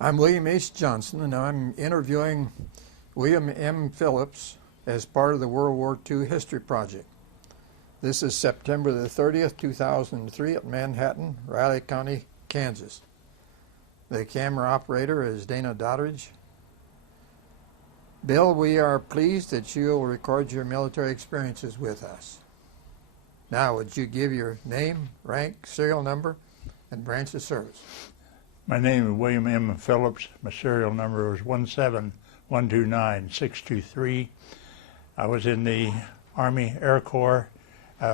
I'm William H. Johnson, and I'm interviewing William M. Phillips as part of the World War II History Project. This is September the 30th, 2003 at Manhattan, Riley County, Kansas. The camera operator is Dana Doddridge. Bill, we are pleased that you will record your military experiences with us. Now, would you give your name, rank, serial number, and branch of service? My name is William M. Phillips. My serial number was 17129-623. I was in the Army Air Corps,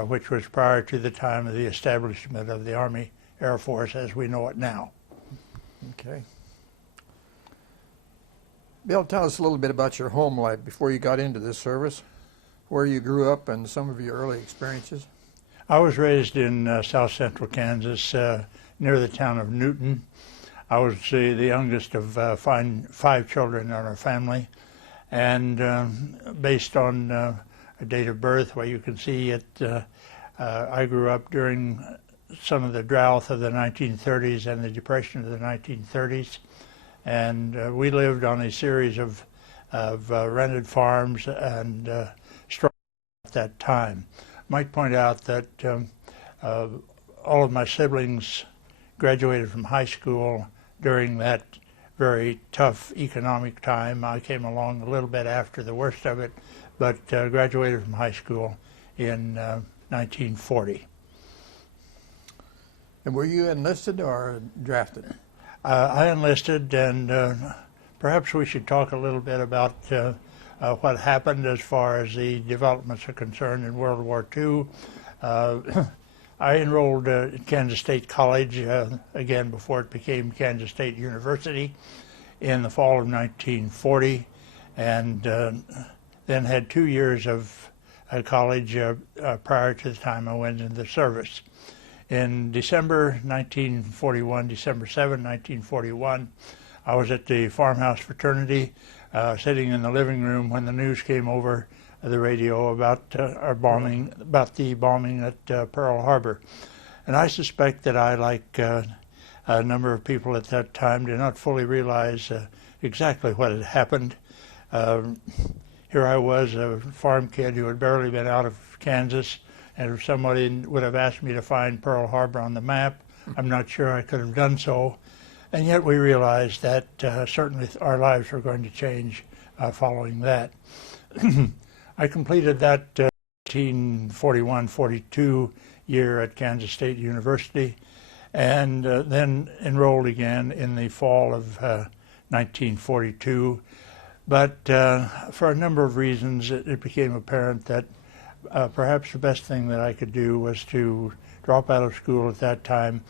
which was prior to the time of the establishment of the Army Air Force as we know it now. Okay. Bill, tell us a little bit about your home life before you got into this service, where you grew up and some of your early experiences. I was raised in south central Kansas, near the town of Newton. I was the youngest of five children in our family, and based on a date of birth, where you can see it, I grew up during some of the drought of the 1930s and the depression of the 1930s, and we lived on a series of rented farms and straw at that time. I might point out that all of my siblings graduated from high school during that very tough economic time. I came along a little bit after the worst of it, but graduated from high school in 1940. And were you enlisted or drafted? I enlisted, and perhaps we should talk a little bit about what happened as far as the developments are concerned in World War II. I enrolled at Kansas State College, again before it became Kansas State University, in the fall of 1940, and then had 2 years of college prior to the time I went into the service. In December 1941, December 7, 1941, I was at the farmhouse fraternity, sitting in the living room when the news came over the radio about the bombing at Pearl Harbor. And I suspect that I, like a number of people at that time, did not fully realize exactly what had happened. Here I was, a farm kid who had barely been out of Kansas, and if somebody would have asked me to find Pearl Harbor on the map, I'm not sure I could have done so. And yet we realized that certainly our lives were going to change following that. I completed that 1941-42 year at Kansas State University, and then enrolled again in the fall of 1942. But for a number of reasons, it became apparent that perhaps the best thing that I could do was to drop out of school at that time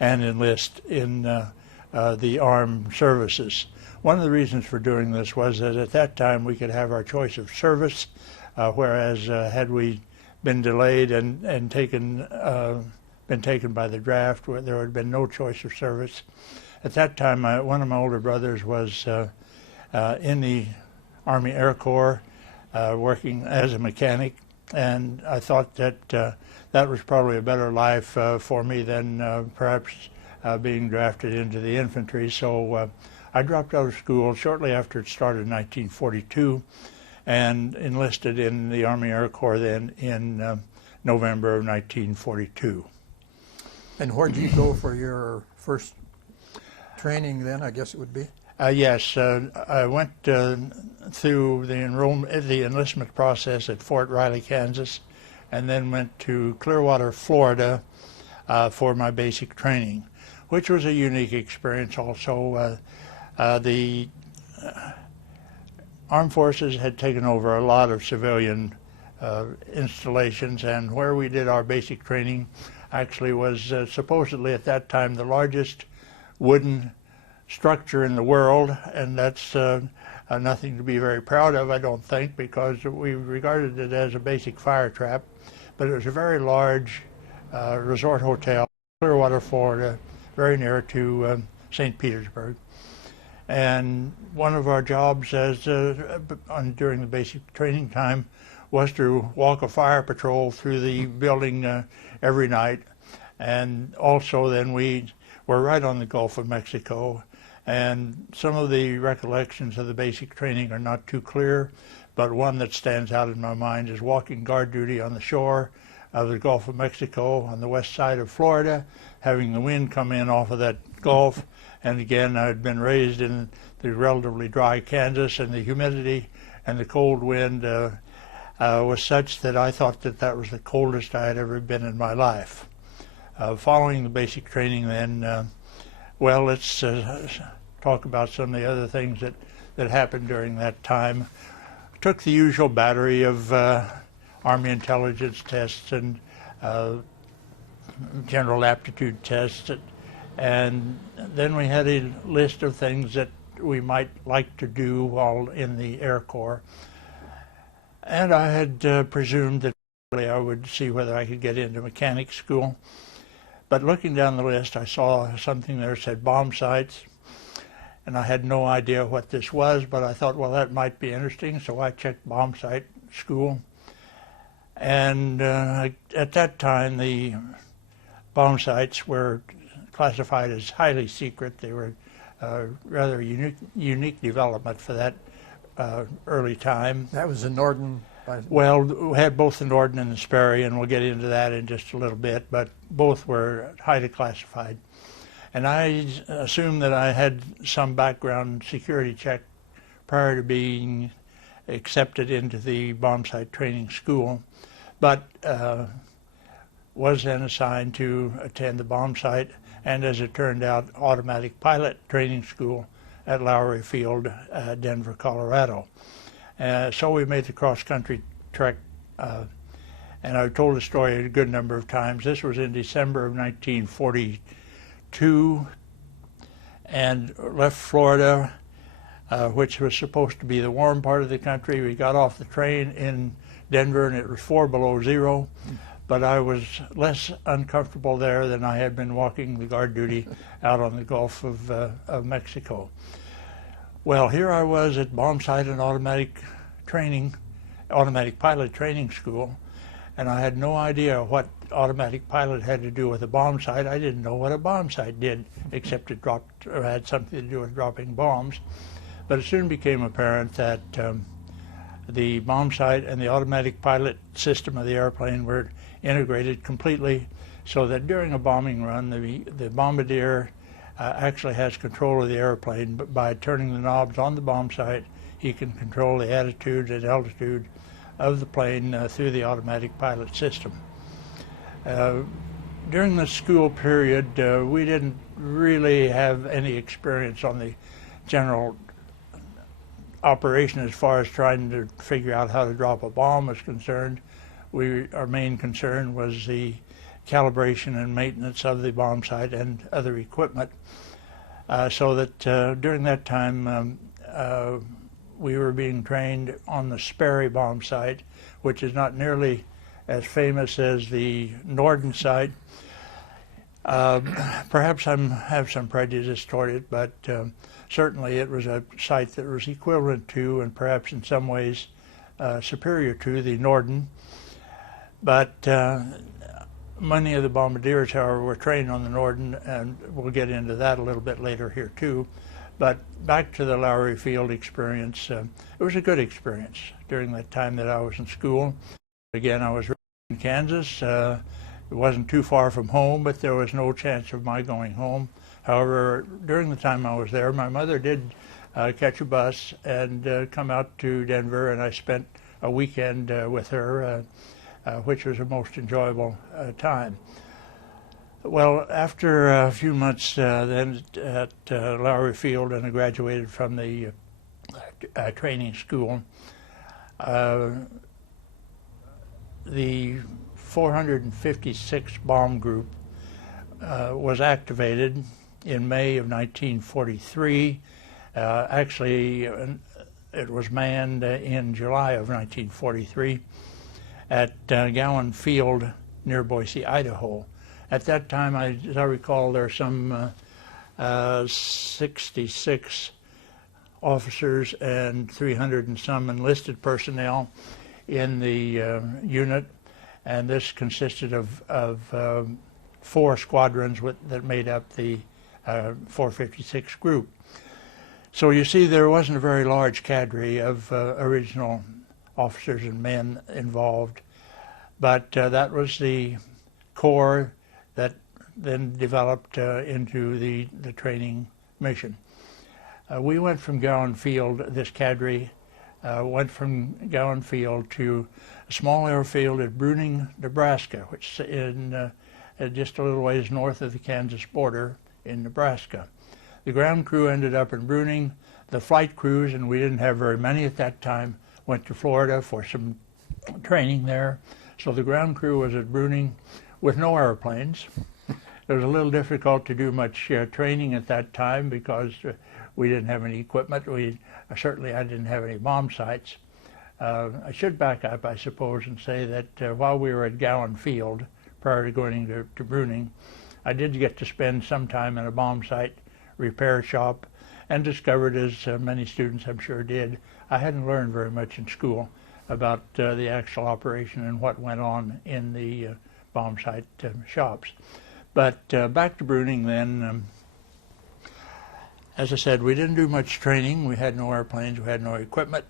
and enlist in the armed services. One of the reasons for doing this was that at that time we could have our choice of service, whereas had we been delayed and been taken by the draft, where there had been no choice of service. At that time, one of my older brothers was in the Army Air Corps, working as a mechanic, and I thought that that was probably a better life for me than perhaps being drafted into the infantry. So I dropped out of school shortly after it started in 1942 and enlisted in the Army Air Corps then in November of 1942. And where did you go for your first training then, I guess it would be? Yes, I went through the enlistment process at Fort Riley, Kansas, and then went to Clearwater, Florida for my basic training, which was a unique experience also. The Armed Forces had taken over a lot of civilian installations, and where we did our basic training actually was supposedly at that time the largest wooden structure in the world, and that's nothing to be very proud of, I don't think, because we regarded it as a basic fire trap. But it was a very large resort hotel, Clearwater, Florida, very near to St. Petersburg. And one of our jobs during the basic training time was to walk a fire patrol through the building every night. And also then we were right on the Gulf of Mexico, And some of the recollections of the basic training are not too clear, but one that stands out in my mind is walking guard duty on the shore of the Gulf of Mexico on the west side of Florida, having the wind come in off of that Gulf. And again, I had been raised in the relatively dry Kansas, and the humidity and the cold wind was such that I thought that that was the coldest I had ever been in my life. Following the basic training then, well, let's talk about some of the other things that happened during that time. Took the usual battery of Army intelligence tests and general aptitude tests, and then we had a list of things that we might like to do while in the Air Corps. And I had presumed that I would see whether I could get into mechanic school. But looking down the list, I saw something there that said bomb sites, and I had no idea what this was, but I thought, well, that might be interesting, so I checked bomb site school. And at that time, the bomb sites were classified as highly secret. They were rather unique development for that early time. That was the Norden. Well, we had both the Norden and the Sperry, and we'll get into that in just a little bit, but both were highly classified. And I assumed that I had some background security check prior to being accepted into the bomb site training school, but was then assigned to attend the bomb site, and as it turned out, automatic pilot training school at Lowry Field, Denver, Colorado. So we made the cross-country trek, and I've told the story a good number of times. This was in December of 1942, and left Florida, which was supposed to be the warm part of the country. We got off the train in Denver, and it was 4 below zero, but I was less uncomfortable there than I had been walking the guard duty out on the Gulf of Mexico. Well, here I was at bomb site and automatic pilot training school, and I had no idea what automatic pilot had to do with a bomb site. I didn't know what a bomb site did, except it dropped or had something to do with dropping bombs. But it soon became apparent that the bomb site and the automatic pilot system of the airplane were integrated completely, so that during a bombing run, the bombardier actually has control of the airplane, but by turning the knobs on the bomb site, he can control the attitude and altitude of the plane through the automatic pilot system. During the school period, we didn't really have any experience on the general operation as far as trying to figure out how to drop a bomb was concerned. Our main concern was the calibration and maintenance of the bomb site and other equipment, so that during that time we were being trained on the Sperry bomb site, which is not nearly as famous as the Norden site. Perhaps I have some prejudice toward it, but certainly it was a site that was equivalent to, and perhaps in some ways superior to, the Norden. But many of the bombardiers, however, were trained on the Norden, and we'll get into that a little bit later here too. But back to the Lowry Field experience, it was a good experience during that time that I was in school. Again, I was raised in Kansas. It wasn't too far from home, but there was no chance of my going home. However, during the time I was there, my mother did catch a bus and come out to Denver, and I spent a weekend with her, which was a most enjoyable time. Well, after a few months then at Lowry Field, and I graduated from the training school, the 456 bomb group was activated in May of 1943. Actually, it was manned in July of 1943 at Gowan Field near Boise, Idaho. At that time, as I recall, there are some 66 officers and 300 and some enlisted personnel in the unit, and this consisted of 4 squadrons that made up the 456 group. So you see, there wasn't a very large cadre of original officers and men involved, but that was the core that then developed into the training mission. We went from Gowan Field, this cadre went from Gowan Field to a small airfield at Bruning, Nebraska, which is in just a little ways north of the Kansas border in Nebraska. The ground crew ended up in Bruning. The flight crews, and we didn't have very many at that time, went to Florida for some training there. So the ground crew was at Bruning with no airplanes. It was a little difficult to do much training at that time because we didn't have any equipment. Certainly I didn't have any bomb sights. I should back up, I suppose, and say that while we were at Gowan Field, prior to going to Bruning, I did get to spend some time in a bomb site repair shop and discovered, as many students I'm sure did, I hadn't learned very much in school about the actual operation and what went on in the bomb site shops. But back to Bruning then, as I said, we didn't do much training. We had no airplanes, we had no equipment.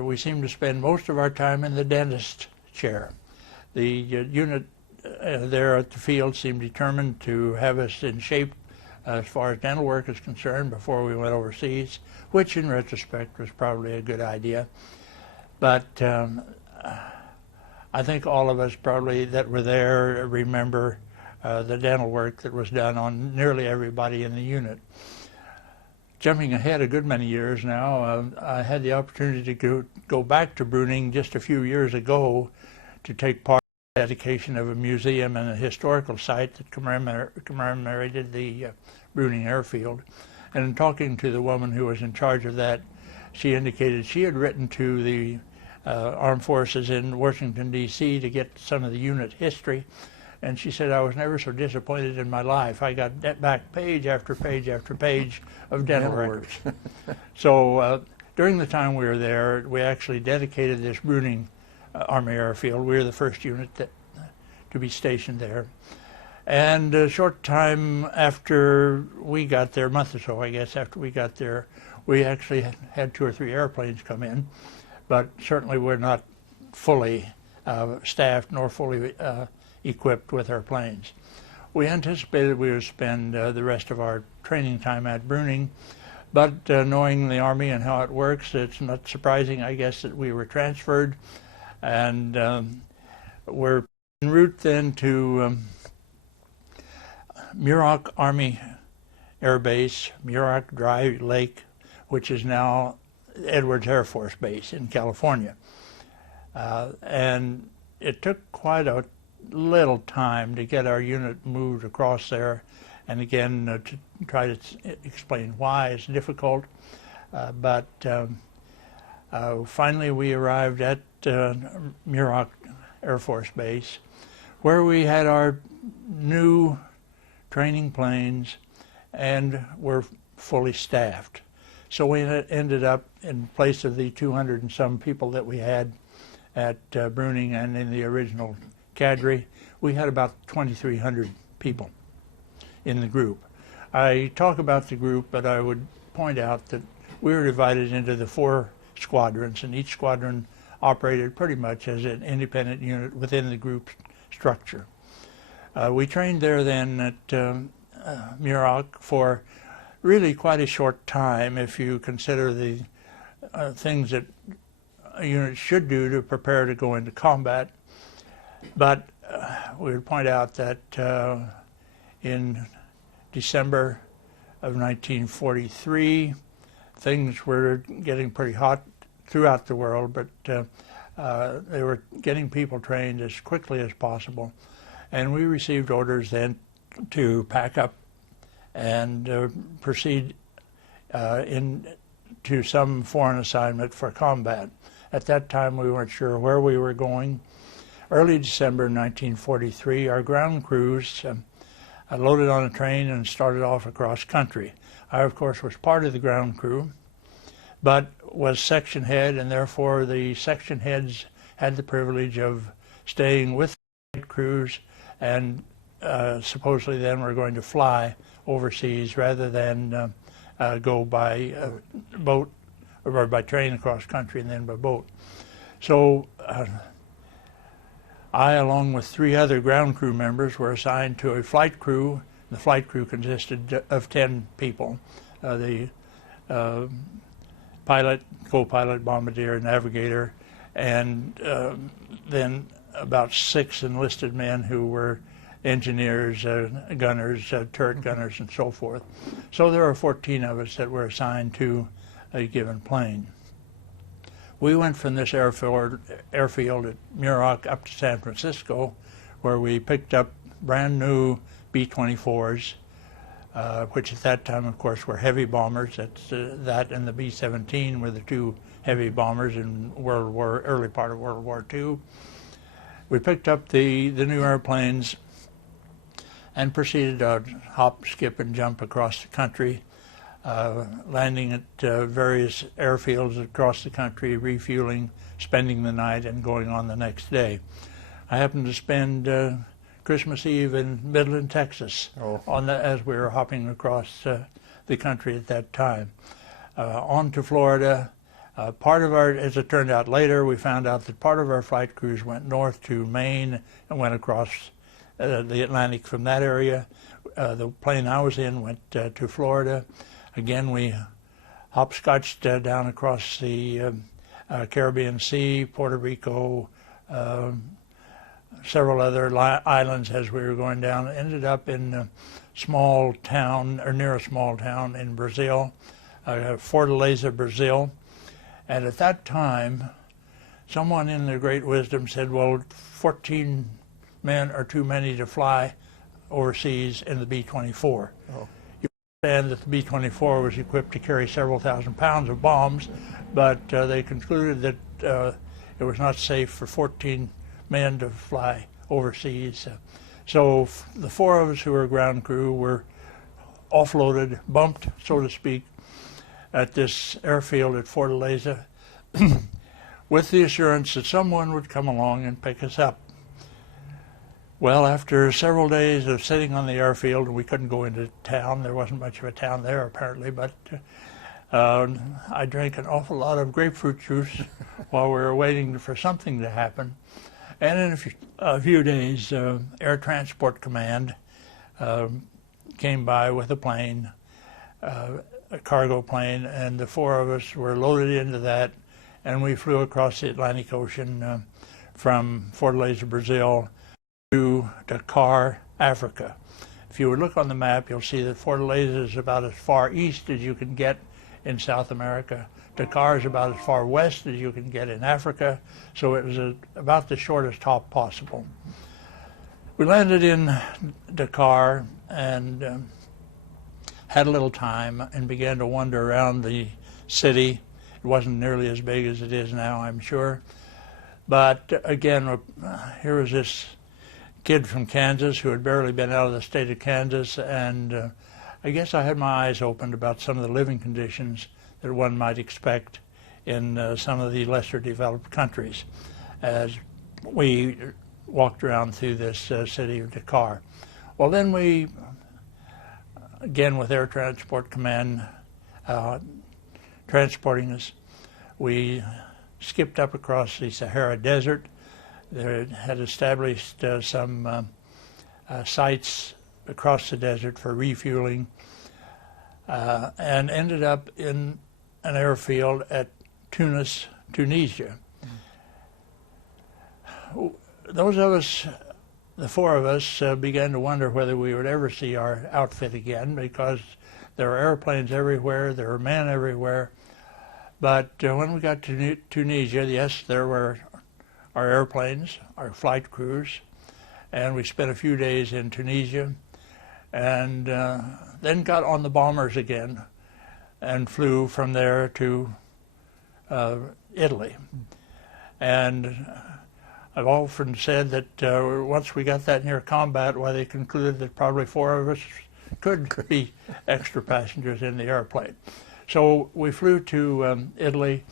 We seemed to spend most of our time in the dentist chair. The unit there at the field seemed determined to have us in shape as far as dental work is concerned before we went overseas, which in retrospect was probably a good idea. But I think all of us probably that were there remember the dental work that was done on nearly everybody in the unit. Jumping ahead a good many years now, I had the opportunity to go back to Bruning just a few years ago to take part in the dedication of a museum and a historical site that commemorated the Bruning airfield. And in talking to the woman who was in charge of that, she indicated she had written to the armed forces in Washington, D.C. to get some of the unit history. And she said, I was never so disappointed in my life. I got back page after page after page of dental records. So during the time we were there, we actually dedicated this Bruning Army Airfield. We were the first unit to be stationed there. And a short time after we got there, a month or so, I guess, after we got there, we actually had 2 or 3 airplanes come in, but certainly we're not fully staffed nor fully equipped with our planes. We anticipated we would spend the rest of our training time at Bruning, but knowing the Army and how it works, it's not surprising, I guess, that we were transferred, and we're en route then to Muroc Army Air Base, Muroc Dry Lake, which is now Edwards Air Force Base in California. And it took quite a little time to get our unit moved across there, and again to try to explain why it's difficult, but finally we arrived at Muroc Air Force Base, where we had our new training planes and were fully staffed. So we ended up, in place of the 200 and some people that we had at Bruning and in the original cadre, we had about 2,300 people in the group. I talk about the group, but I would point out that we were divided into the 4 squadrons, and each squadron operated pretty much as an independent unit within the group structure. We trained there then at Muroc for really quite a short time if you consider the things that a unit should do to prepare to go into combat. But we would point out that in December of 1943, things were getting pretty hot throughout the world, but they were getting people trained as quickly as possible. And we received orders then to pack up and proceed into some foreign assignment for combat. At that time, we weren't sure where we were going. Early December 1943, our ground crews loaded on a train and started off across country. I, of course, was part of the ground crew, but was section head, and therefore the section heads had the privilege of staying with the crews and supposedly then were going to fly overseas rather than go by boat or by train across country and then by boat. So I, along with 3 other ground crew members, were assigned to a flight crew. The flight crew consisted of 10 people. The pilot, co-pilot, bombardier, navigator, and then about 6 enlisted men who were engineers, gunners, turret gunners, and so forth. So there are 14 of us that were assigned to a given plane. We went from this airfield at Muroc up to San Francisco, where we picked up brand new B-24s, which at that time, of course, were heavy bombers. That and the B-17 were the 2 heavy bombers in early part of World War II. We picked up the new airplanes and proceeded to hop, skip, and jump across the country, landing at various airfields across the country, refueling, spending the night, and going on the next day. I happened to spend Christmas Eve in Midland, Texas, as we were hopping across the country at that time. On to Florida. Part of our, as it turned out later, we found out that part of our flight crews went north to Maine and went across the Atlantic from that area. The plane I was in went to Florida. Again, we hopscotched down across the Caribbean Sea, Puerto Rico, several other islands as we were going down. Ended up in a small town, or near a small town in Brazil, Fortaleza, Brazil. And at that time, someone in their great wisdom said, well, 14 men are too many to fly overseas in the B-24. You understand that the B-24 was equipped to carry several thousand pounds of bombs, but they concluded that it was not safe for 14 men to fly overseas. So the 4 of us who were ground crew were offloaded, bumped, so to speak, at this airfield at Fortaleza with the assurance that someone would come along and pick us up. Well, after several days of sitting on the airfield, we couldn't go into town. There wasn't much of a town there, apparently, but I drank an awful lot of grapefruit juice while we were waiting for something to happen. And in a few days, Air Transport Command came by with a plane, a cargo plane, and the 4 of us were loaded into that, and we flew across the Atlantic Ocean from Fortaleza, Brazil, to Dakar, Africa. If you would look on the map, you'll see that Fortaleza is about as far east as you can get in South America. Dakar is about as far west as you can get in Africa, so it was about the shortest hop possible. We landed in Dakar and had a little time and began to wander around the city. It wasn't nearly as big as it is now, I'm sure. But again, here was this kid from Kansas who had barely been out of the state of Kansas, and I guess I had my eyes opened about some of the living conditions that one might expect in some of the lesser developed countries as we walked around through this city of Dakar. Well, then we, again with Air Transport Command transporting us, we skipped up across the Sahara Desert. They had established some sites across the desert for refueling, and ended up in an airfield at Tunis, Tunisia. Those of us, the 4 of us, began to wonder whether we would ever see our outfit again, because there were airplanes everywhere, there were men everywhere. But when we got to Tunisia, yes, there were our airplanes, our flight crews, and we spent a few days in Tunisia, and then got on the bombers again and flew from there to Italy. And I've often said that once we got that near combat, why they concluded that probably 4 of us could be extra passengers in the airplane. So we flew to Italy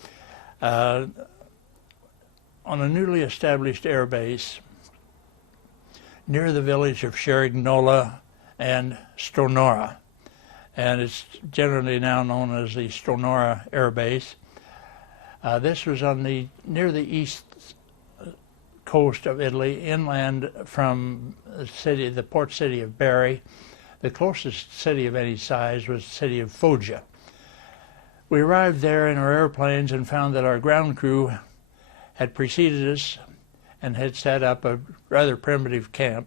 on a newly established air base. near the village of Sherignola and Stonora, and it's generally now known as the Stonora Air Base. This was on near the east coast of Italy, inland from the port city of Bari. The closest city of any size was the city of Foggia. We arrived there in our airplanes and found that our ground crew had preceded us and had set up a rather primitive camp.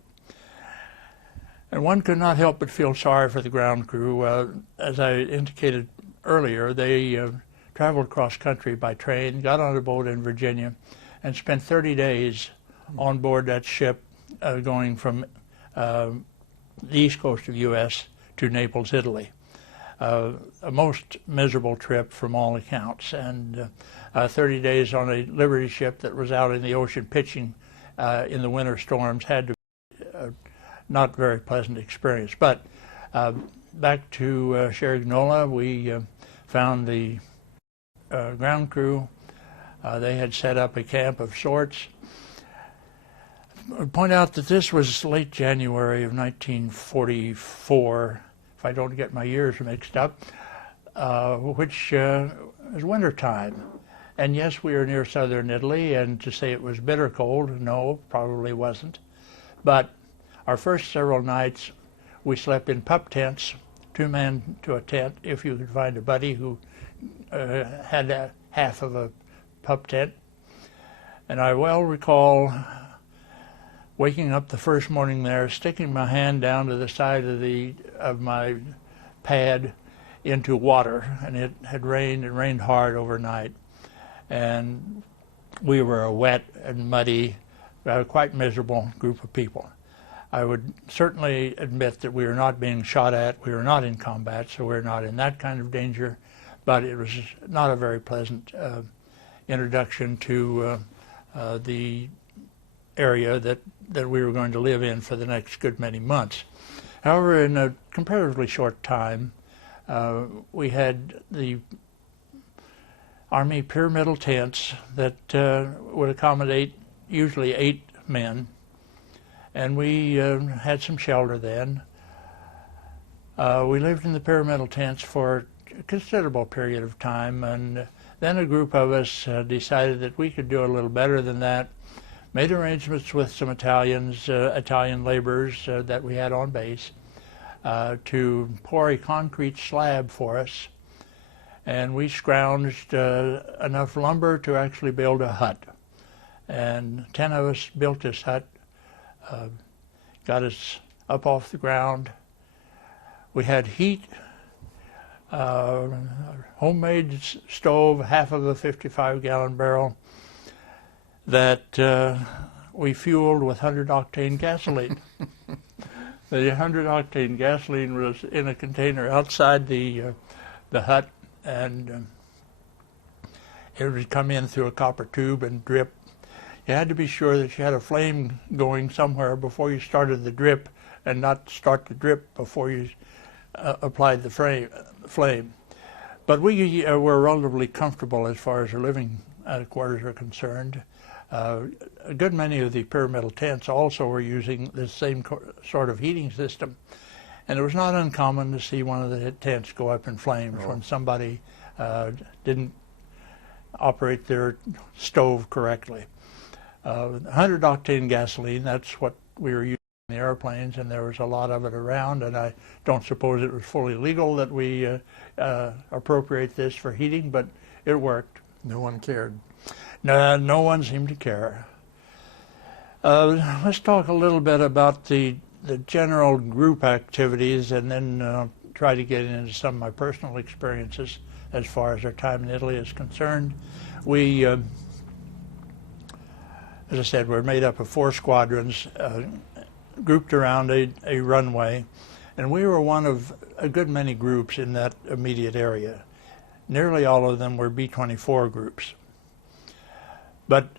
And one could not help but feel sorry for the ground crew. As I indicated earlier, they traveled cross country by train, got on a boat in Virginia, and spent 30 days on board that ship going from the east coast of the U.S. to Naples, Italy. A most miserable trip from all accounts, and 30 days on a Liberty ship that was out in the ocean pitching in the winter storms had to be a not very pleasant experience. But back to Sherignola, we found the ground crew. They had set up a camp of sorts. I would point out that this was late January of 1944, if I don't get my years mixed up, which is winter time. And yes, we were near southern Italy, and to say it was bitter cold, no, probably wasn't. But our first several nights, we slept in pup tents, 2 men to a tent, if you could find a buddy who had half of a pup tent. And I well recall waking up the first morning there, sticking my hand down to the side of my pad into water, and it had rained and rained hard overnight, and we were a wet and muddy, quite miserable group of people. I would certainly admit that we were not being shot at, we were not in combat, so we're not in that kind of danger, but it was not a very pleasant introduction to the area that we were going to live in for the next good many months. However, in a comparatively short time, we had the Army pyramidal tents that would accommodate usually 8 men, and we had some shelter then. We lived in the pyramidal tents for a considerable period of time, and then a group of us decided that we could do a little better than that, made arrangements with some Italian laborers that we had on base to pour a concrete slab for us, and we scrounged enough lumber to actually build a hut. And 10 of us built this hut, got us up off the ground. We had heat, homemade stove, half of a 55-gallon barrel that we fueled with 100-octane gasoline. The 100-octane gasoline was in a container outside the hut, and it would come in through a copper tube and drip. You had to be sure that you had a flame going somewhere before you started the drip, and not start the drip before you applied the flame. But we were relatively comfortable as far as our living quarters are concerned. A good many of the pyramidal tents also were using the same sort of heating system, and it was not uncommon to see one of the tents go up in flames when somebody didn't operate their stove correctly. 100-octane gasoline, that's what we were using in the airplanes, and there was a lot of it around, and I don't suppose it was fully legal that we appropriate this for heating, but it worked. No one cared. No one seemed to care. Let's talk a little bit about the general group activities, and then try to get into some of my personal experiences as far as our time in Italy is concerned. We, as I said, we're made up of 4 squadrons grouped around a runway, and we were one of a good many groups in that immediate area. Nearly all of them were B-24 groups. But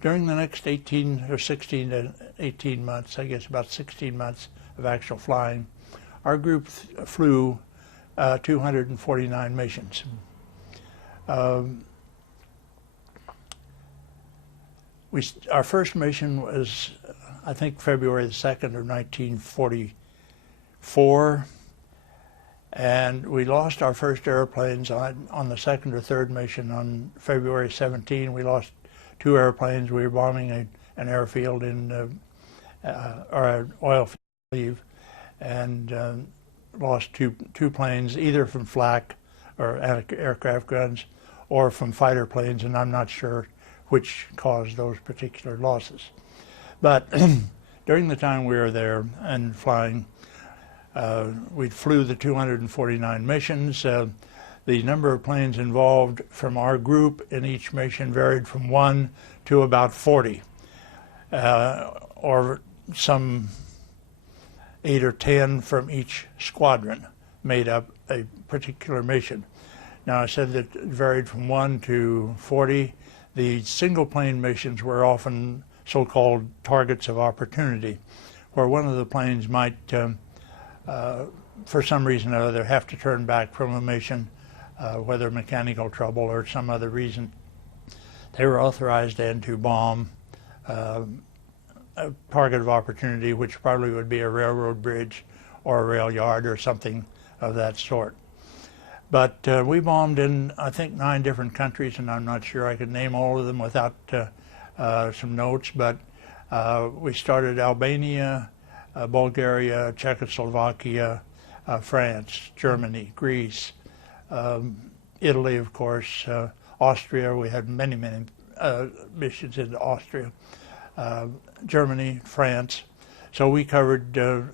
during the next 18 or 16 to 18 months, I guess about 16 months of actual flying, our group flew 249 missions. our first mission was, I think, February the 2nd of 1944, and we lost our first airplanes on the second or third mission on February 17. We lost 2 airplanes. We were bombing an airfield or an oil field, and lost two planes, either from flak or aircraft guns or from fighter planes, and I'm not sure which caused those particular losses. But during the time we were there and flying, we flew the 249 missions. The number of planes involved from our group in each mission varied from 1 to about 40, or some 8 or 10 from each squadron made up a particular mission. Now, I said that it varied from 1 to 40. The single plane missions were often so-called targets of opportunity, where one of the planes might, for some reason or other, have to turn back from a mission, whether mechanical trouble or some other reason. They were authorized then to bomb a target of opportunity, which probably would be a railroad bridge or a rail yard or something of that sort. But we bombed in, I think, 9 different countries, and I'm not sure I could name all of them without some notes, but we started Albania, Bulgaria, Czechoslovakia, France, Germany, Greece, Italy, of course, Austria. We had many missions into Austria, Germany, France. So we covered a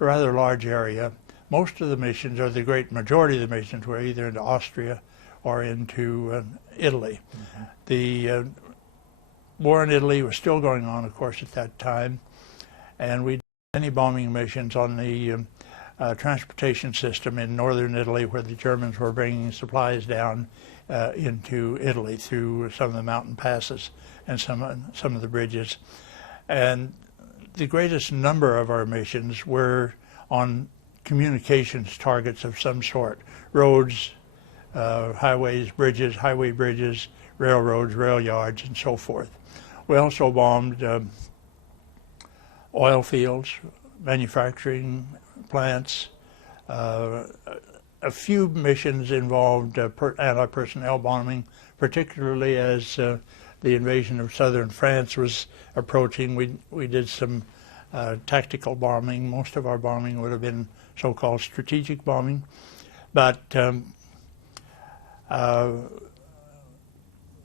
rather large area. Most of the missions, or the great majority of the missions, were either into Austria or into Italy. Mm-hmm. The war in Italy was still going on, of course, at that time, and we did many bombing missions on the transportation system in northern Italy, where the Germans were bringing supplies down into Italy through some of the mountain passes and some of the bridges. And the greatest number of our missions were on communications targets of some sort: roads, highways, bridges, highway bridges, railroads, rail yards, and so forth. We also bombed oil fields, manufacturing plants. A few missions involved anti-personnel bombing, particularly as the invasion of southern France was approaching. We did some tactical bombing. Most of our bombing would have been so-called strategic bombing. But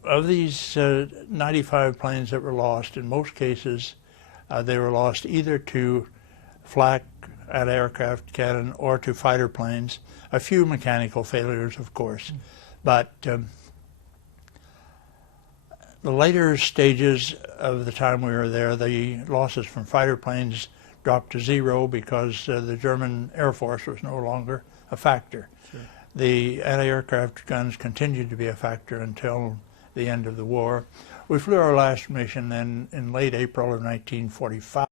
of these 95 planes that were lost, in most cases they were lost either to flak anti-aircraft cannon or to fighter planes. A few mechanical failures, of course. But the later stages of the time we were there, the losses from fighter planes dropped to 0 because the German Air Force was no longer a factor. Sure. The anti-aircraft guns continued to be a factor until the end of the war. We flew our last mission then in late April of 1945,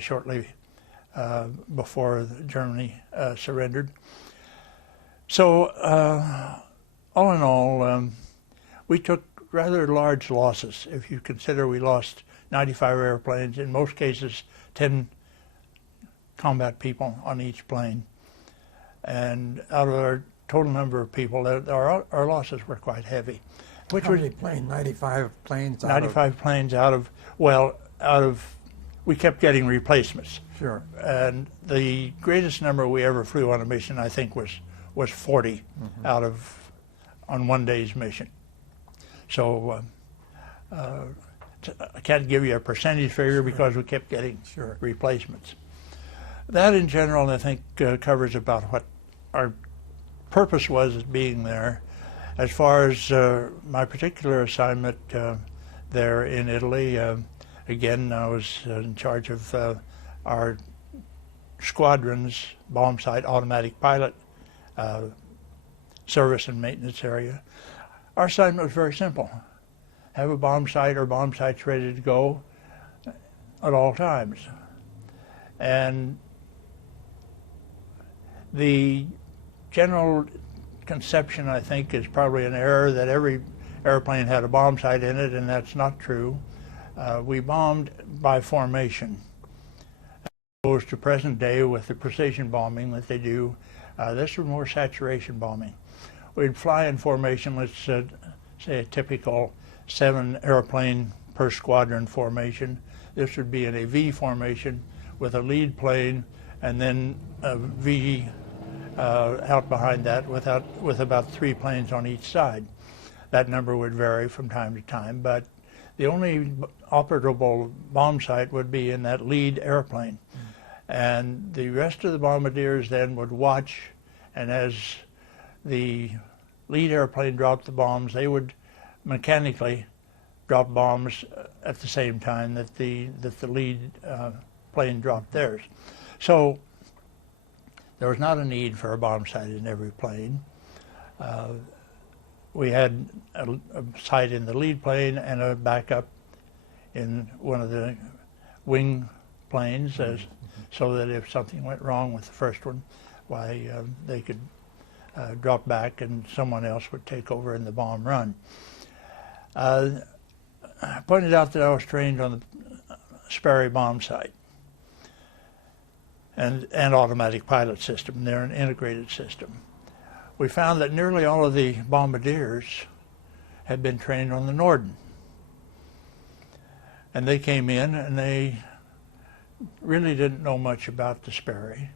shortly before Germany surrendered. So all in all, we took rather large losses. If you consider we lost 95 airplanes, in most cases 10 combat people on each plane. And out of our total number of people, our losses were quite heavy. Which How many planes? 95 planes? 95 planes out of, we kept getting replacements. Sure. And the greatest number we ever flew on a mission, I think, was 40 out of, on one day's mission. So I can't give you a percentage figure because we kept getting replacements. That in general, I think, covers about what our purpose was as being there. As far as my particular assignment there in Italy, again, I was in charge of our squadron's bomb site automatic pilot service and maintenance area. Our assignment was very simple: have a bomb site or bomb sites ready to go at all times. And the general conception, I think, is probably an error that every airplane had a bomb site in it, and that's not true. We bombed by formation, as opposed to present day with the precision bombing that they do. This was more saturation bombing. We'd fly in formation, let's say a typical 7 airplane per squadron formation. This would be in a V formation with a lead plane and then a V out behind that with about 3 planes on each side. That number would vary from time to time, but the only operable bomb sight would be in that lead airplane. And the rest of the bombardiers then would watch, and as the lead airplane dropped the bombs, they would mechanically drop bombs at the same time that the lead plane dropped theirs. So there was not a need for a bomb sight in every plane. We had a sight in the lead plane and a backup in one of the wing planes, so that if something went wrong with the first one, why they could drop back and someone else would take over in the bomb run. I pointed out that I was trained on the Sperry bomb sight and automatic pilot system. They're an integrated system. We found that nearly all of the bombardiers had been trained on the Norden. And they came in and they really didn't know much about the Sperry.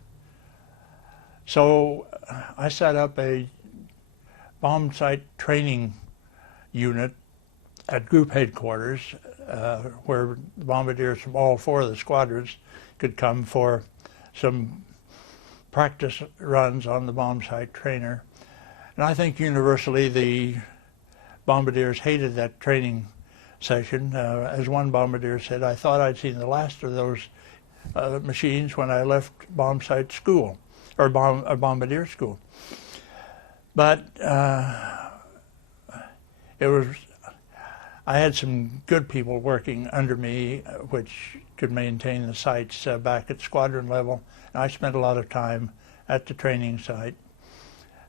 So I set up a bomb sight training unit at group headquarters where the bombardiers from all 4 of the squadrons could come for some practice runs on the bomb sight trainer. And I think universally the bombardiers hated that training session. As one bombardier said, I thought I'd seen the last of those machines when I left bomb sight school, or bombardier school. But it was, I had some good people working under me which could maintain the sights back at squadron level. And I spent a lot of time at the training site.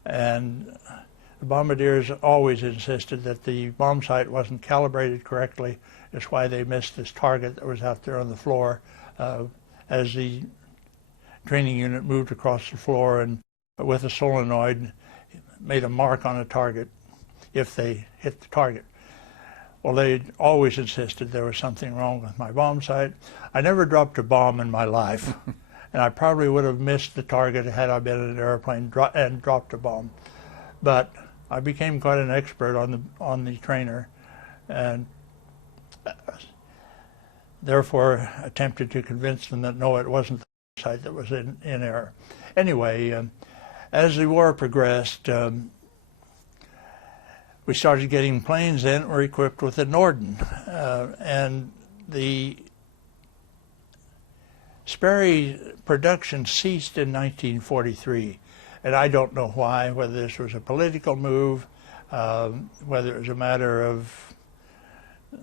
And the bombardiers always insisted that the bomb sight wasn't calibrated correctly. That's why they missed this target that was out there on the floor as the training unit moved across the floor and with a solenoid made a mark on a target if they hit the target. Well, they always insisted there was something wrong with my bomb sight. I never dropped a bomb in my life. And I probably would have missed the target had I been in an airplane and dropped a bomb. But I became quite an expert on the trainer, and therefore attempted to convince them that no, it wasn't the sight that was in error. Anyway, as the war progressed, we started getting planes in that were equipped with the Norden, and the Sperry production ceased in 1943, and I don't know why, whether this was a political move, whether it was a matter of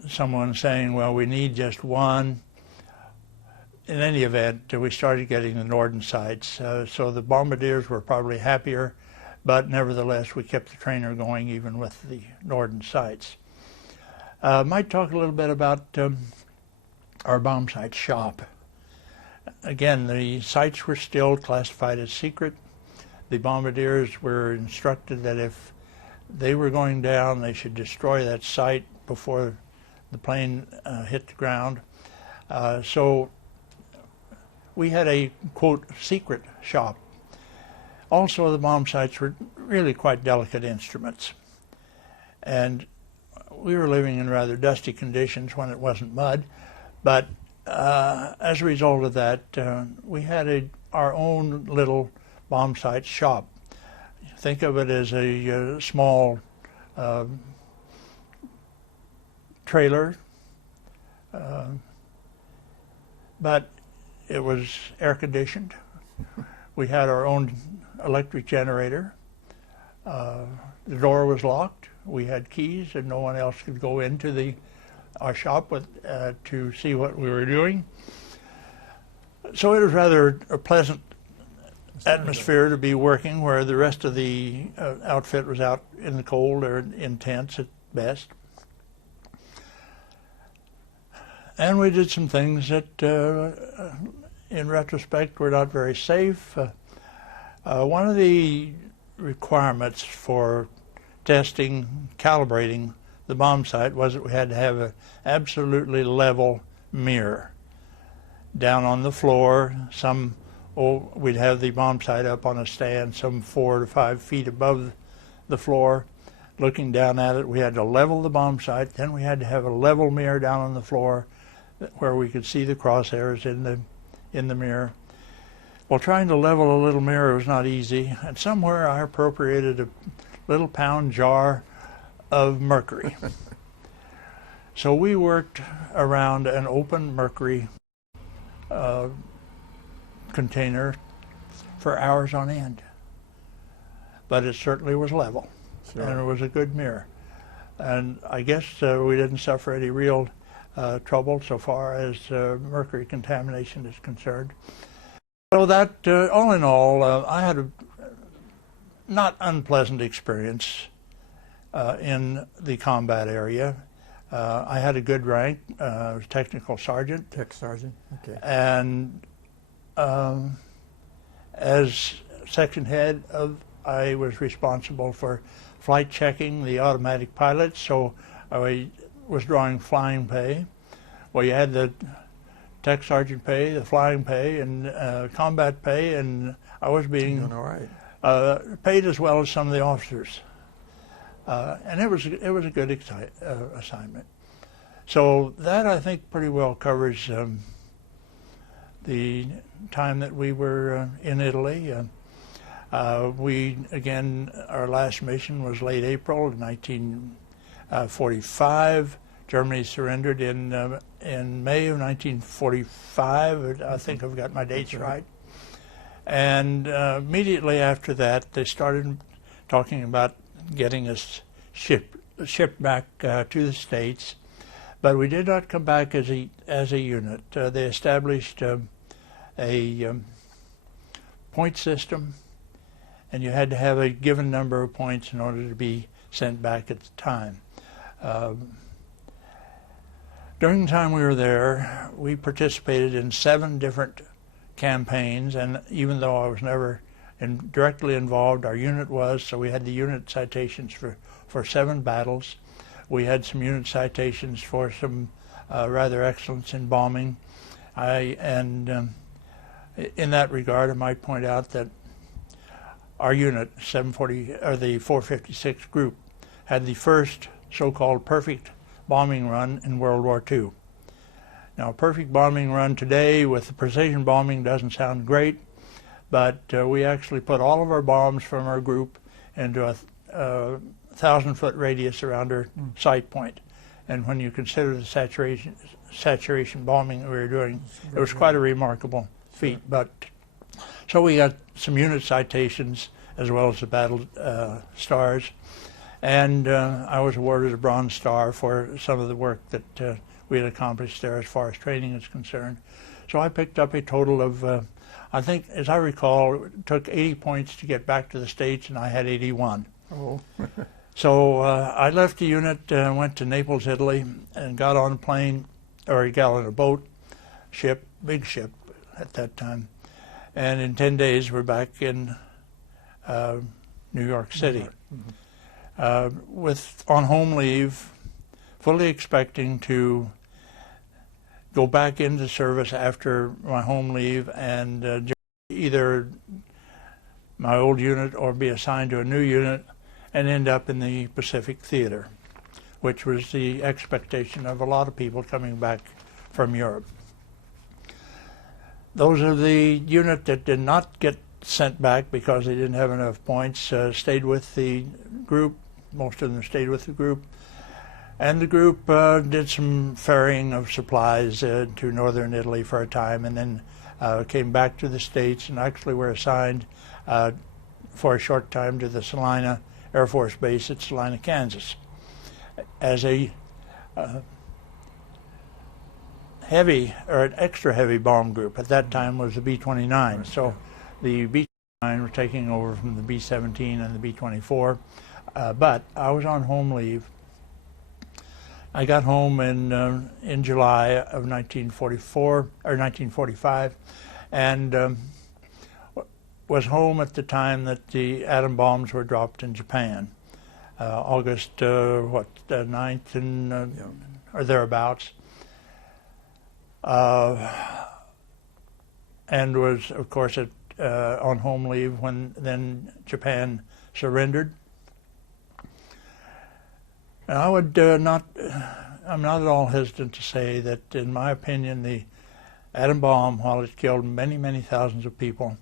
someone saying, well, we need just one. In any event, we started getting the Norden sights, so the bombardiers were probably happier, but nevertheless we kept the trainer going even with the Norden sights. Might talk a little bit about our bomb sight shop. Again, the sites were still classified as secret. The bombardiers were instructed that if they were going down, they should destroy that site before the plane hit the ground. So we had a, quote, secret shop. Also, the bomb sights were really quite delicate instruments. And we were living in rather dusty conditions when it wasn't mud, but as a result of that, we had our own little bomb sight shop. Think of it as a small trailer, but it was air conditioned. We had our own electric generator. The door was locked. We had keys, and no one else could go into our shop to see what we were doing. So it was rather a pleasant atmosphere to be working, where the rest of the outfit was out in the cold or in tents at best. And we did some things that, in retrospect, were not very safe. One of the requirements for testing, calibrating the bomb sight was that we had to have an absolutely level mirror down on the floor. We'd have the bomb sight up on a stand some 4 to 5 feet above the floor. Looking down at it, we had to level the bomb sight. Then we had to have a level mirror down on the floor where we could see the crosshairs in the mirror. Well, trying to level a little mirror was not easy, and somewhere I appropriated a little pound jar of mercury. So we worked around an open mercury container for hours on end. But it certainly was level, sure. And it was a good mirror. And I guess we didn't suffer any real trouble so far as mercury contamination is concerned. So that, all in all, I had a not unpleasant experience in the combat area. I had a good rank. I was technical sergeant. Tech sergeant, okay. And as section head I was responsible for flight checking the automatic pilots, so I was drawing flying pay. Well, you had the tech sergeant pay, the flying pay, and combat pay, and I was being paid as well as some of the officers. And it was a good assignment. So that, I think, pretty well covers the time that we were in Italy. Our last mission was late April of 1945. Germany surrendered in May of 1945. I think I've got my dates right. And immediately after that, they started talking about getting us shipped back to the States. But we did not come back as a unit. They established a point system, and you had to have a given number of points in order to be sent back at the time. During the time we were there, we participated in 7 different campaigns, and even though I was never directly involved, our unit was, so we had the unit citations for 7 battles. We had some unit citations for some rather excellence in bombing. In that regard, I might point out that our unit, the 456 group, had the first so-called perfect bombing run in World War II. Now, a perfect bombing run today with the precision bombing doesn't sound great, but we actually put all of our bombs from our group into a 1,000-foot radius around our sight point. And when you consider the saturation bombing that we were doing, it was quite a remarkable feat. But so we got some unit citations as well as the battle stars. And I was awarded a Bronze Star for some of the work that we had accomplished there as far as training is concerned. So I picked up a total of, I think, as I recall, it took 80 points to get back to the States, and I had 81. Oh. So I left the unit, went to Naples, Italy, and got on a plane, or got on a boat, big ship at that time. And in 10 days, we're back in New York City. On home leave, fully expecting to go back into service after my home leave and either my old unit or be assigned to a new unit and end up in the Pacific Theater, which was the expectation of a lot of people coming back from Europe. Those of the unit that did not get sent back because they didn't have enough points stayed with the group. Most of them stayed with the group. And the group did some ferrying of supplies to northern Italy for a time, and then came back to the States and actually were assigned for a short time to the Salina Air Force Base at Salina, Kansas, as a heavy or an extra heavy bomb group. At that time was the B-29. So the B-29 were taking over from the B-17 and the B-24. But I was on home leave I got home in July of 1944 or 1945, and was home at the time that the atom bombs were dropped in Japan, August 9th or thereabouts, and was of course on home leave when then Japan surrendered. And I'm not at all hesitant to say that, in my opinion, the atom bomb, while it killed many, many thousands of people,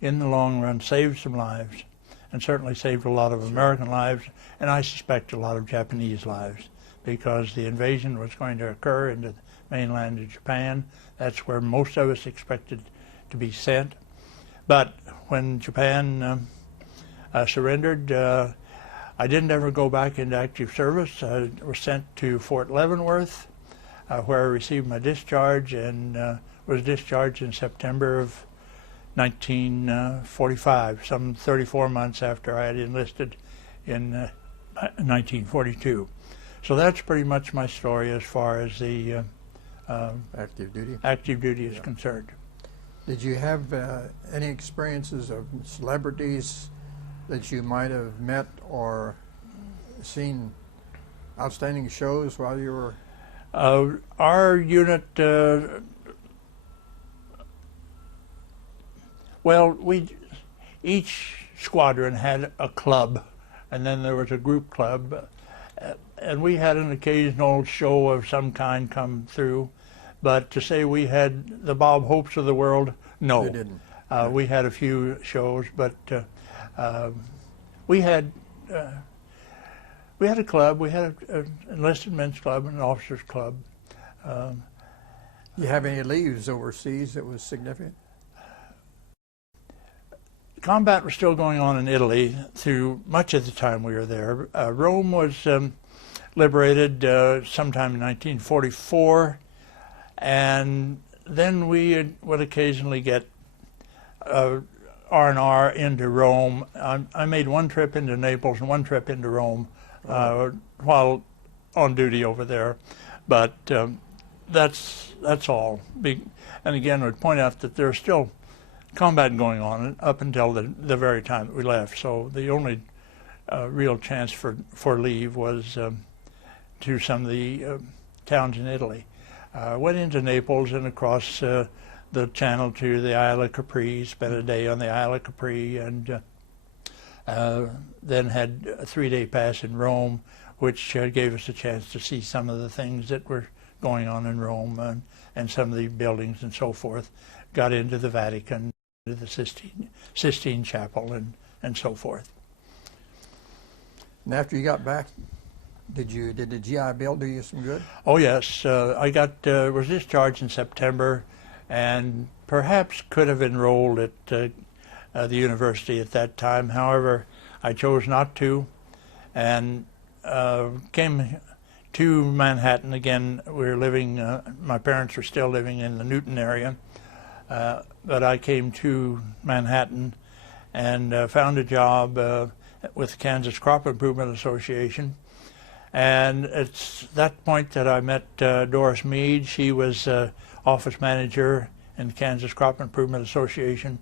in the long run saved some lives, and certainly saved a lot of American lives, and I suspect a lot of Japanese lives, because the invasion was going to occur into the mainland of Japan. That's where most of us expected to be sent. But when Japan surrendered, I didn't ever go back into active service. I was sent to Fort Leavenworth, where I received my discharge, and was discharged in September of 1945, some 34 months after I had enlisted in 1942. So that's pretty much my story as far as the active duty is concerned. Did you have any experiences of celebrities that you might have met or seen outstanding shows while you were? Our unit, each squadron had a club, and then there was a group club, and we had an occasional show of some kind come through, but to say we had the Bob Hopes of the world, no. You didn't. We had a few shows, but we had a club. We had an enlisted men's club and an officers club. You have any leaves overseas that was significant? Combat was still going on in Italy through much of the time we were there. Rome was liberated sometime in 1944, and then we would occasionally get R&R into Rome. I made one trip into Naples and one trip into Rome while on duty over there, but that's all. And again, I would point out that there's still combat going on up until the very time that we left. So the only real chance for leave was to some of the towns in Italy. Went into Naples and across the channel to the Isle of Capri, spent a day on the Isle of Capri, and then had a 3-day pass in Rome, which gave us a chance to see some of the things that were going on in Rome and some of the buildings and so forth. Got into the Vatican, to the Sistine Chapel, and so forth. And after you got back, did the GI Bill do you some good? Oh yes, I was discharged in September, and perhaps could have enrolled at the university at that time. However, I chose not to, and came to Manhattan again. We were living, my parents were still living in the Newton area, but I came to Manhattan and found a job with the Kansas Crop Improvement Association. And it's that point that I met Doris Meade. She was office manager in the Kansas Crop Improvement Association.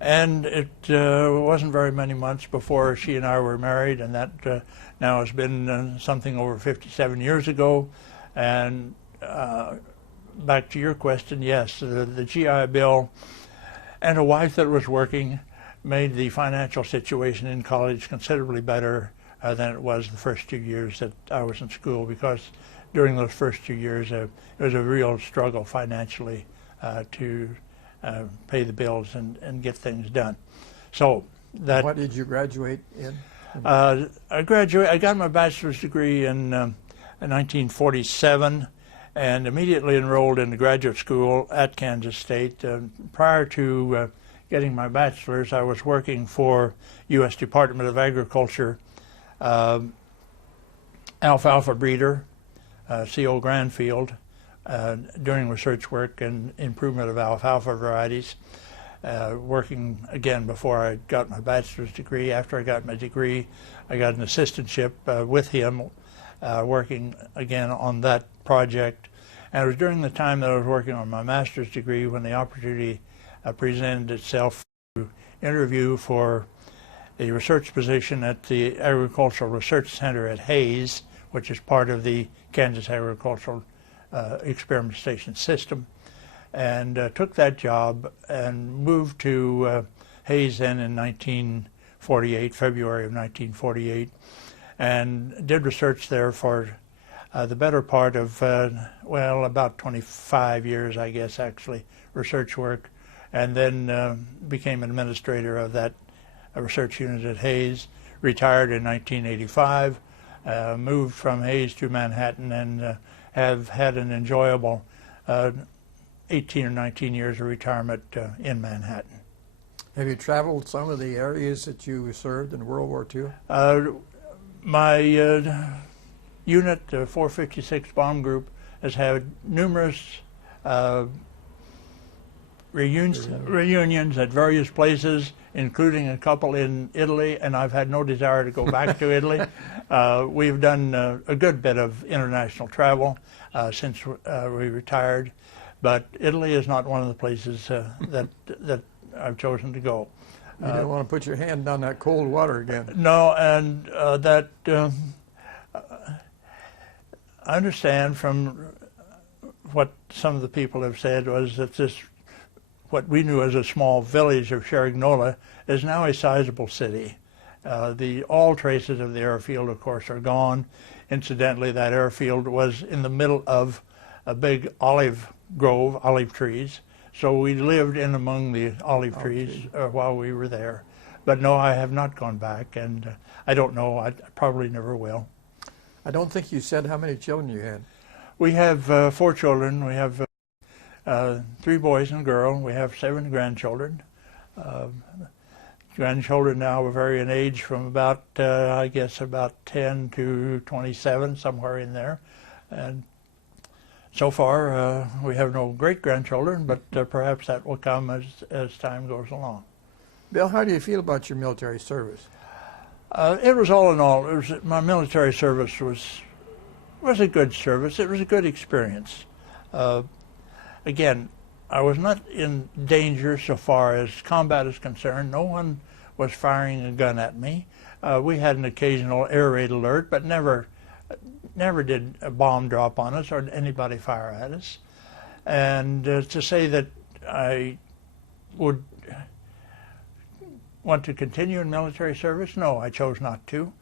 And it wasn't very many months before she and I were married, and that now has been something over 57 years ago. And back to your question, yes, the GI Bill and a wife that was working made the financial situation in college considerably better than it was the first 2 years that I was in school, because during those first 2 years it was a real struggle financially to pay the bills and get things done. So that. What did you graduate in? I got my bachelor's degree in 1947, and immediately enrolled in the graduate school at Kansas State. Prior to getting my bachelor's, I was working for U.S. Department of Agriculture alfalfa breeder, C.O. Granfield, doing research work and improvement of alfalfa varieties, working again before I got my bachelor's degree. After I got my degree, I got an assistantship with him working again on that project. And it was during the time that I was working on my master's degree when the opportunity presented itself to interview for a research position at the Agricultural Research Center at Hayes, which is part of the Kansas Agricultural Experimentation System, and took that job and moved to Hayes then in 1948, February of 1948, and did research there for the better part of, well, about 25 years, I guess, actually, research work, and then became administrator of that research unit at Hayes, retired in 1985, moved from Hayes to Manhattan, and have had an enjoyable 18 or 19 years of retirement in Manhattan. Have you traveled some of the areas that you served in World War II? My unit, the 456 Bomb Group, has had numerous reunions at various places, including a couple in Italy, and I've had no desire to go back to Italy. We've done a good bit of international travel since we retired, but Italy is not one of the places that I've chosen to go. You don't want to put your hand down that cold water again. No, and that I understand from what some of the people have said was that this, what we knew as a small village of Sherignola, is now a sizable city. All traces of the airfield, of course, are gone. Incidentally, that airfield was in the middle of a big olive grove, olive trees. So we lived in among the olive trees while we were there. But no, I have not gone back, and I don't know. I probably never will. I don't think you said how many children you had. We have 4 children. We have 3 boys and a girl. We have 7 grandchildren. Grandchildren now vary in age from about, I guess, about 10 to 27, somewhere in there. And so far, we have no great-grandchildren, but perhaps that will come as time goes along. Bill, how do you feel about your military service? It was all in all, my military service was a good service. It was a good experience. Again, I was not in danger so far as combat is concerned. No one was firing a gun at me. We had an occasional air raid alert, but never did a bomb drop on us or anybody fire at us. And to say that I would want to continue in military service, no, I chose not to.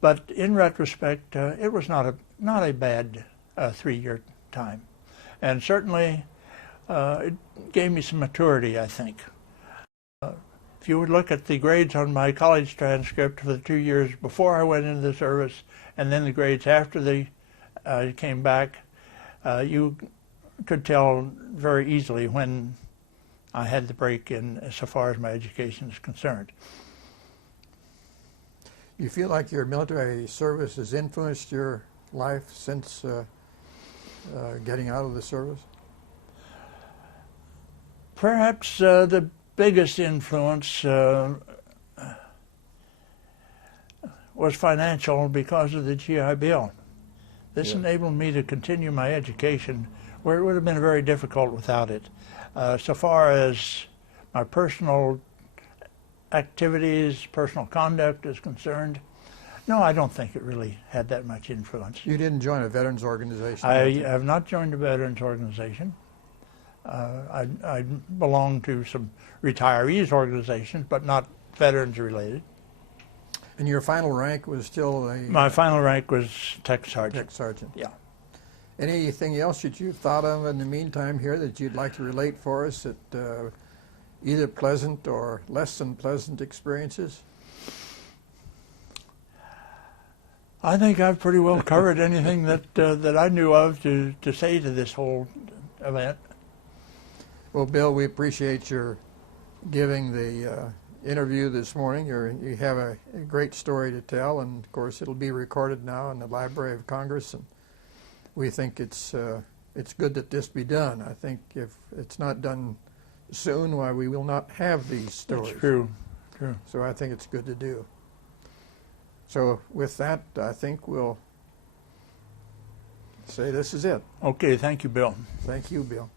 But in retrospect, it was not a bad 3-year time. And certainly it gave me some maturity, I think. If you would look at the grades on my college transcript for the 2 years before I went into the service and then the grades after I came back, you could tell very easily when I had the break in so far as my education is concerned. You feel like your military service has influenced your life since getting out of the service? Perhaps the biggest influence was financial because of the GI Bill. This enabled me to continue my education where it would have been very difficult without it. So far as my personal activities, personal conduct is concerned, no, I don't think it really had that much influence. You didn't join a veterans organization? I have not joined a veterans organization. I belong to some retirees organizations, but not veterans related. And your final rank was still a... My final rank was Tech Sergeant. Tech Sergeant. Yeah. Anything else that you've thought of in the meantime here that you'd like to relate for us at either pleasant or less than pleasant experiences? I think I've pretty well covered anything that I knew of to say to this whole event. Well, Bill, we appreciate your giving the interview this morning. You have a great story to tell, and of course it'll be recorded now in the Library of Congress, and we think it's good that this be done. I think if it's not done soon, why we will not have these stories. That's true. So I think it's good to do. So with that, I think we'll say this is it. Okay, thank you, Bill. Thank you, Bill.